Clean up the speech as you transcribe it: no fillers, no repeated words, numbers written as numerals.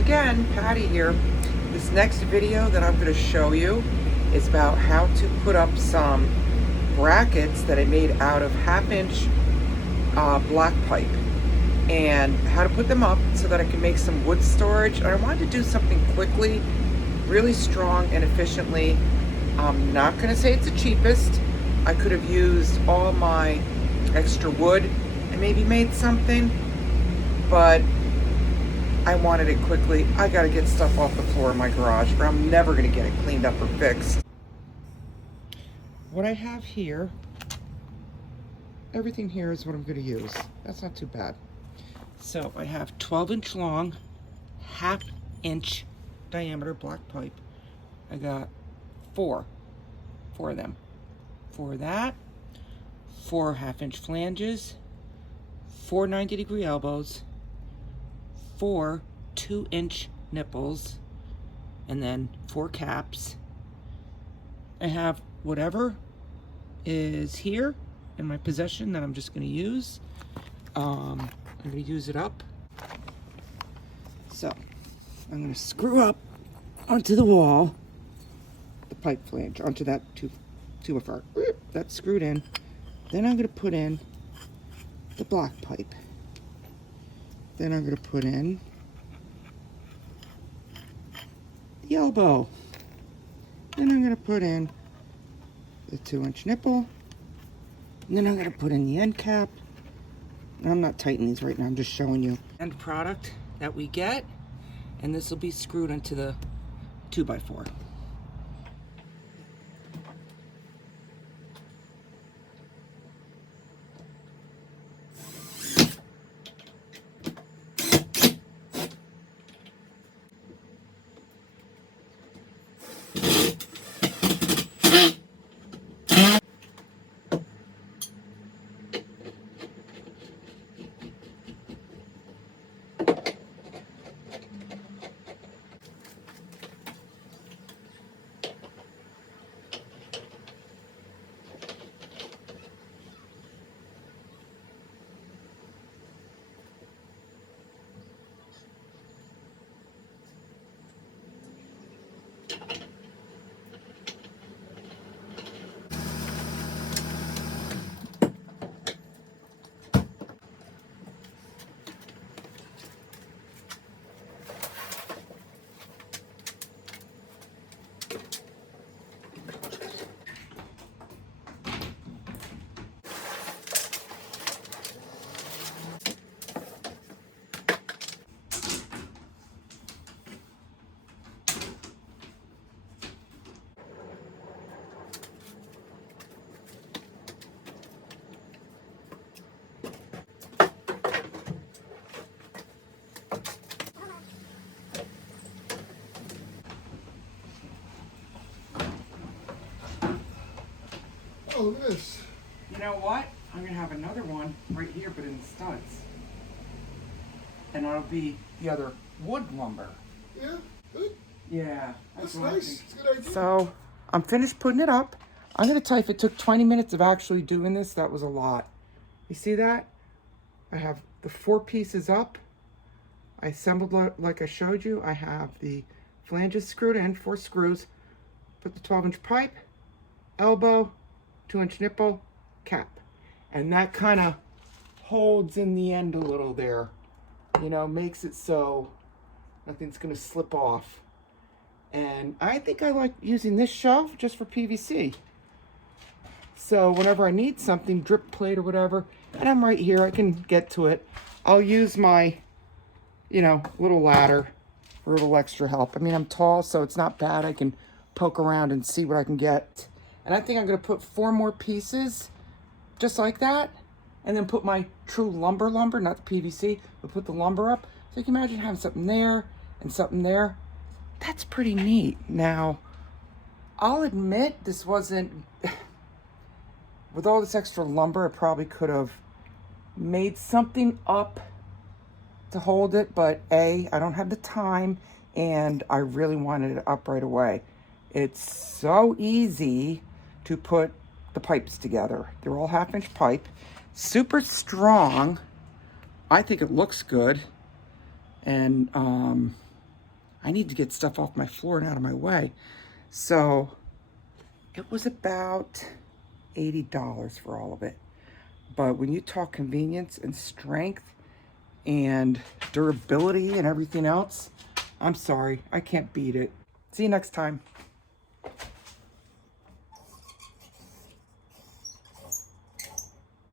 again, Patty here. This next video that I'm going to show you is about how to put up some brackets that I made out of 1/2 inch black pipe, and how to put them up so that I can make some wood storage. And I wanted to do something quickly, really strong and efficiently. I'm not going to say it's the cheapest. I could have used all my extra wood and maybe made something, but I wanted it quickly. I got to get stuff off the floor in my garage, or I'm never going to get it cleaned up or fixed. What I have here, everything here is what I'm going to use. That's not too bad. So I have 12-inch long, 1/2 inch diameter black pipe. I got four of them. For that, 4 1/2 inch flanges, 4 90-degree elbows, 4 2-inch nipples, and then 4 caps. I have whatever is here in my possession that I'm just going to use. I'm going to use it up. So I'm going to screw up onto the wall the pipe flange, onto that 2x4. That's screwed in. Then I'm going to put in the black pipe. Then I'm going to put in the elbow. Then I'm going to put in the 2-inch nipple. And then I'm going to put in the end cap. And I'm not tightening these right now, I'm just showing you. End product that we get. And this will be screwed into the 2x4. Oh, look at this. You know what? I'm gonna have another one right here, but in the studs. And it'll be the other wood lumber. Yeah, good. Yeah. That's what I nice. think. It's a good idea. So, I'm finished putting it up. I'm gonna tell you, if it took 20 minutes of actually doing this, that was a lot. You see that? I have the 4 pieces up. I assembled like I showed you. I have the flanges screwed in, 4 screws. Put the 12-inch pipe, elbow, 2-inch nipple, cap. And that kind of holds in the end a little there. You know, makes it so nothing's going to slip off. And I think I like using this shelf just for PVC. So whenever I need something, drip plate or whatever, and I'm right here, I can get to it. I'll use my, you know, little ladder for a little extra help. I mean, I'm tall, so it's not bad. I can poke around and see what I can get. And I think I'm going to put 4 more pieces just like that, and then put my true lumber, not the PVC, but put the lumber up. So you can imagine having something there and something there. That's pretty neat. Now, I'll admit this wasn't, with all this extra lumber, I probably could have made something up to hold it, but I don't have the time, and I really wanted it up right away. It's so easy to put the pipes together. They're all 1/2 inch pipe, super strong. I think it looks good, and I need to get stuff off my floor and out of my way. So it was about $80 for all of it. But when you talk convenience and strength and durability and everything else, I'm sorry, I can't beat it. See you next time.